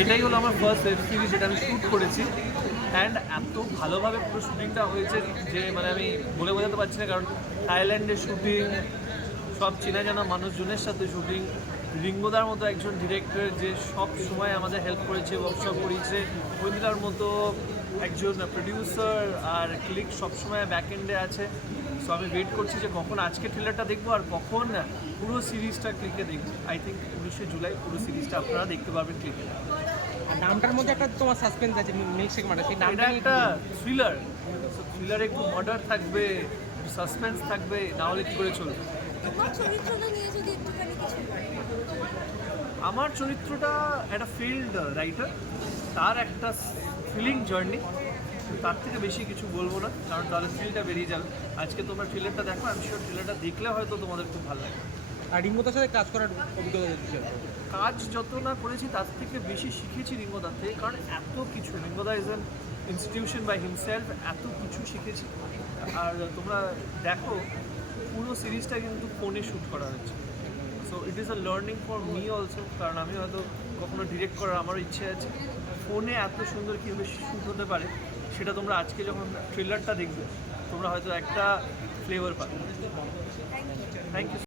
এটাই হলো আমার ফার্স্ট ওয়েব সিরিজ যেটা আমি শ্যুট করেছি। অ্যান্ড এত ভালোভাবে পুরো শুটিংটা হয়েছে যে মানে আমি বলে বোঝাতে পারছি না, কারণ থাইল্যান্ডের শুটিং সব চেনা জানা মানুষজনের সাথে শুটিং রিঙ্গোদার মতো একজন ডিরেক্টর যে সব সময় আমাদের হেল্প করেছে ওয়ার্কশপ করিয়েছে ঐন্দিলার মতো একজন প্রডিউসার আর ক্লিক সবসময় ব্যাক এন্ডে আছে। সো আমি ওয়েট করছি যে কখন আজকে ট্রেলারটা দেখব আর কখন পুরো সিরিজটা ক্লিকে দেখব। আই থিঙ্ক উনিশে জুলাই পুরো সিরিজটা আপনারা দেখতে পারবেন ক্লিকে আর নামটার মধ্যে একটা তোমার সাসপেন্স আছে মিল্কশেক মানে সেই নামটা একটা থ্রিলার থ্রিলারে একটু মার্ডার থাকবে সাসপেন্স থাকবে না হলে কি করে চলবে? তোমার চরিত্রটা নিয়ে যদি একটুখানি কিছু আমার চরিত্রটা একটা ফিল্ড রাইটার তার একটা ফিলিং জার্নি তার থেকে বেশি কিছু বলব না কারণ তাহলে ফিলটা বেরিয়ে যাবে। আজকে তোমরা ট্রেলারটা দেখো আমি শিওর ট্রেলারটা দেখলে হয়তো তোমাদের খুব ভালো লাগবে। আর রিঙ্গোতার সাথে কাজ করার অভিজ্ঞতা কাজ যত না করেছি তার থেকে বেশি শিখেছি রিঙ্গোদার থেকে কারণ এত কিছু রিঙ্গোদা is an institution by himself এত কিছু শিখেছি। আর তোমরা দেখো পুরো সিরিজটা কিন্তু ফোনে শ্যুট করা হয়েছে। So it is a learning for me also কারণ আমি হয়তো কখনো ডিরেক্ট করার আমারও ইচ্ছে আছে। ফোনে এত সুন্দর কীভাবে শ্যুট হতে পারে, সেটা তোমরা আজকে যখন ট্রেলারটা দেখবে, তোমরা হয়তো একটা ফ্লেভার পাবে। Thank you